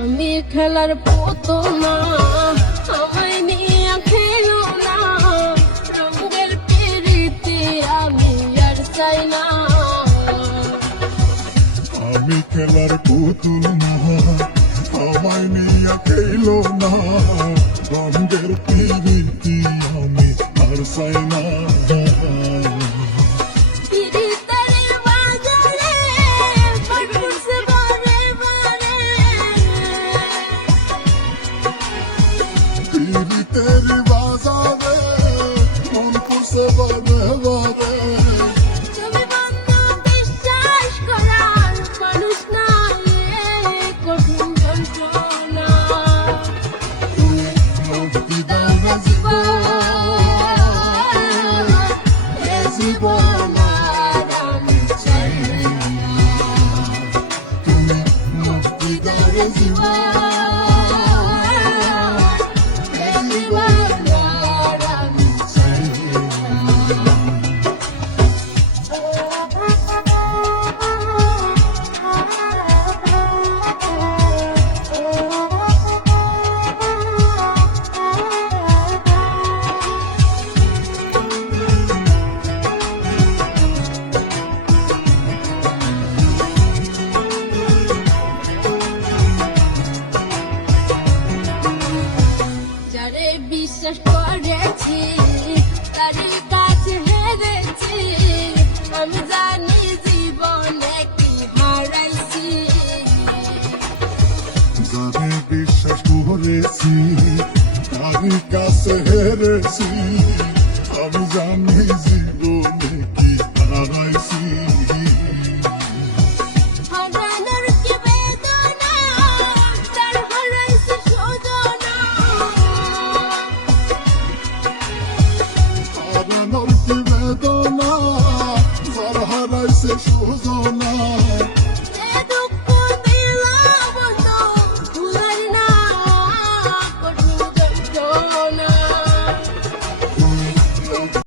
আমি খেলার পুতুল আমায় নিয়ে খেলো না, রঙের প্রীতি আমি আর চাই না। আমি খেলার পুতুল না, আমায় নিয়ে খেলো না, রঙের প্রীতি আমি আর চাই না। পীড়িতের বাজারে মন খুশে বারে বারে, তুমি বন্ধু বিশ্বাস করার মানুষ না, কঠিন যন্ত্রণা। তুমি মুক্তি দাও না জীবন, এ জীবন আর আমি চাই না। তুমি মুক্তি দাও না জীবন, যারে বিশ্বাস করেছি তারই কাছে হেরেছি, আমি জানি জীবনে কি হারাইছি। যারে বিশ্বাস করেছি তারই কাছে হেরেছি, আমি জানি জীবনে কি হারাইছি। হারানোর কি বেদনা, তার হারাইছে সজনা। হারানোর কি বেদনা, যার হারাইছে সুজনা।